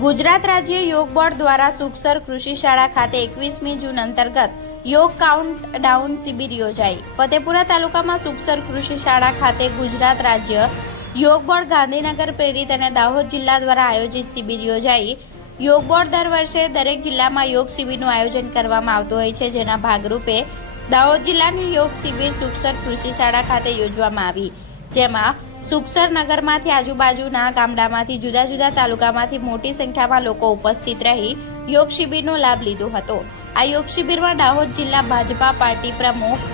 ગુજરાત રાજ્ય યોગ બોર્ડ દ્વારા સુખસર કૃષિ શાળા ખાતે એકવીસમી જૂન અંતર્ગત યોગ કાઉન્ટડાઉન શિબિર યોજાઈ. ફતેપુરા તાલુકામાં સુખસર કૃષિ શાળા ખાતે ગુજરાત રાજ્ય યોગ બોર્ડ ગાંધીનગર પ્રેરિત અને દાહોદ જિલ્લા દ્વારા આયોજિત શિબિર યોજાઈ. યોગ બોર્ડ દર વર્ષે દરેક જિલ્લામાં યોગ શિબિરનું આયોજન કરવામાં આવતું હોય છે, જેના ભાગરૂપે દાહોદ જિલ્લાની યોગ શિબિર સુખસર કૃષિ શાળા ખાતે યોજવામાં આવી. જેમાં સુખસર નગરમાંથી આજુબાજુના ગામડામાંથી જુદા જુદા તાલુકામાંથી મોટી સંખ્યામાં લોકો ઉપસ્થિત રહી યોગ શિબિરનો લાભ લીધો હતો. આ યોગ શિબિરમાં દાહોદ જિલ્લા ભાજપા પાર્ટી પ્રમુખ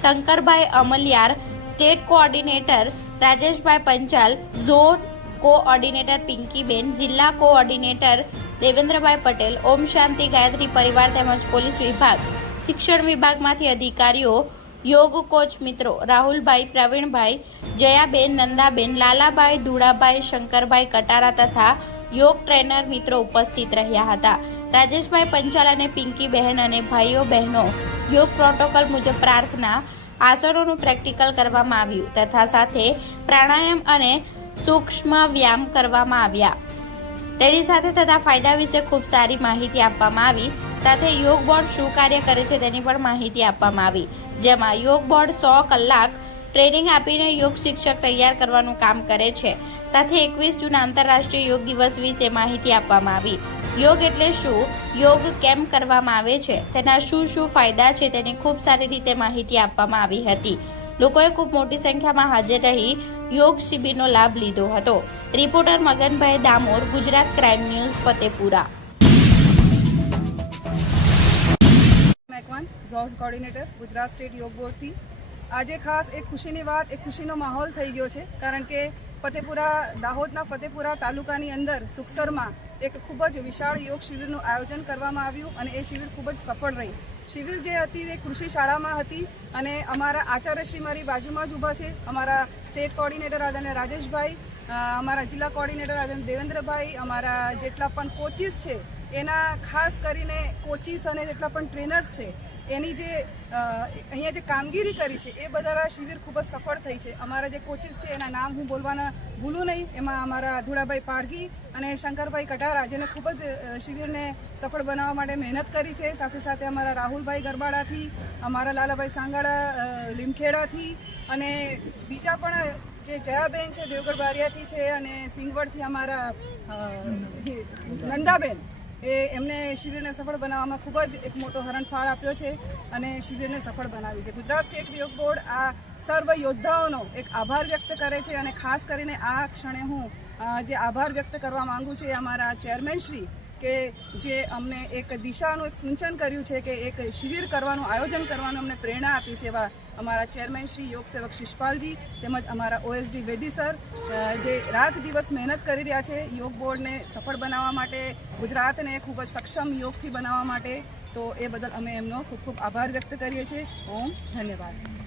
Shankarbhai Amliyar, state coordinator Rajeshbhai Panchal, zone coordinator Pinkiben, જિલ્લા કોઓર્ડિનેટર દેવેન્દ્રભાઈ પટેલ, ઓમ શાંતિ ગાયત્રી પરિવાર તેમજ પોલીસ વિભાગ, શિક્ષણ વિભાગમાંથી અધિકારીઓ યોગ કોચ મિત્રો રાહુલભાઈ, પ્રવીણભાઈ, જયાબેન, નંદાબેન, લાલાભાઈ, ધુળાભાઈ, શંકરભાઈ કટારા તથા યોગ ટ્રેનર મિત્રો ઉપસ્થિત રહ્યા હતા. રાજેશભાઈ પંચાલ અને પિંકી બહેન અને ભાઈઓ બહેનો યોગ પ્રોટોકોલ મુજબ પ્રાર્થના આસનોનું પ્રેક્ટિકલ કરવામાં આવ્યું તથા સાથે પ્રાણાયામ અને સૂક્ષ્મ વ્યાયામ કરવામાં આવ્યા. તેની સાથે થતા ફાયદા વિશે ખૂબ સારી માહિતી આપવામાં આવી. સાથે યોગ બોર્ડ શું કાર્ય કરે છે તેની પણ માહિતી આપવામાં આવી. જેમાં યોગ બોર્ડ સો કલાક ટ્રેનિંગ આપીને યોગ શિક્ષક તૈયાર કરવાનું કામ કરે છે. સાથે એકવીસ જૂન આંતરરાષ્ટ્રીય યોગ દિવસ વિશે માહિતી આપવામાં આવી. યોગ એટલે શું? યોગ કેમ કરવામાં આવે છે? તેના શું શું ફાયદા છે? તેની ખૂબ સારી રીતે માહિતી આપવામાં આવી હતી. લોકોએ ખૂબ મોટી સંખ્યામાં હાજર રહી યોગ શિબિરનો લાભ લીધો હતો. Reporter Maganbhai Damor, Gujarat crime news, Fatepura. Macwan zone coordinator Gujarat state Yog બોર્ડથી આજે ખાસ એક ખુશીની વાત, એક ખુશીનો માહોલ થઈ ગયો છે, કારણ કે ફતેપુરા, દાહોદના ફતેપુરા તાલુકાની અંદર સુખસરમાં એક ખૂબ જ વિશાળ યોગ શિબિરનું આયોજન કરવામાં આવ્યું અને એ શિબિર ખૂબ જ સફળ રહી. શિબિર જે હતી એ કૃષિ શાળામાં હતી અને અમારા આચાર્યશ્રી મારી બાજુમાં જ ઊભા છે. અમારા સ્ટેટ કોર્ડિનેટર આદરણીય રાજેશભાઈ અમારા જિલ્લા કોર્ડિનેટર આદરણીય દેવેન્દ્રભાઈ, અમારા જેટલા પણ કોચિસ છે એના ખાસ કરીને કોચિસ અને જેટલા પણ ટ્રેનર્સ છે, એની જે અહીંયા જે કામગીરી કરી છે, એ બધા શિબિર ખૂબ જ સફળ થઈ છે. અમારા જે કોચિસ છે, એના નામ હું બોલવાના ભૂલું નહીં. એમાં અમારા ધુળાભાઈ પારગી અને શંકરભાઈ કટારા, જેને ખૂબ જ શિબિરને સફળ બનાવવા માટે મહેનત કરી છે. સાથે સાથે અમારા રાહુલભાઈ ગરબાડાથી, અમારા લાલાભાઈ સાંગાડા લીમખેડાથી અને બીજા પણ જે જયાબેન છે, દેવગઢ બારિયાથી છે અને સિંગવડથી અમારા નંદાબેન. એ એમને શિબિરને સફળ બનાવવામાં ખૂબ જ એક મોટો હરણફાળ આપ્યો છે અને શિબિરને સફળ બનાવી છે. ગુજરાત સ્ટેટ યોગ બોર્ડ આ સર્વ યોદ્ધાઓનો એક આભાર વ્યક્ત કરે છે અને ખાસ કરીને આ ક્ષણે હું જે આભાર વ્યક્ત કરવા માંગુ છું એ અમારા ચેરમેન શ્રી કે જે અમને એક દિશાનું એક સૂચન કર્યું છે કે એક શિબિર કરવાનું, આયોજન કરવાનું અમને પ્રેરણા આપી છે એવા અમારા ચેરમેન શ્રી યોગ સેવક શિષપાલજી તેમજ અમારા ઓએસડી વેદી સર જે રાત દિવસ મહેનત કરી રહ્યા છે યોગ બોર્ડને સફળ બનાવવા માટે, ગુજરાતને ખૂબ જ સક્ષમ યોગથી બનાવવા માટે, તો એ બદલ અમે એમનો ખૂબ ખૂબ આભાર વ્યક્ત કરીએ છીએ. ઓમ ધન્યવાદ.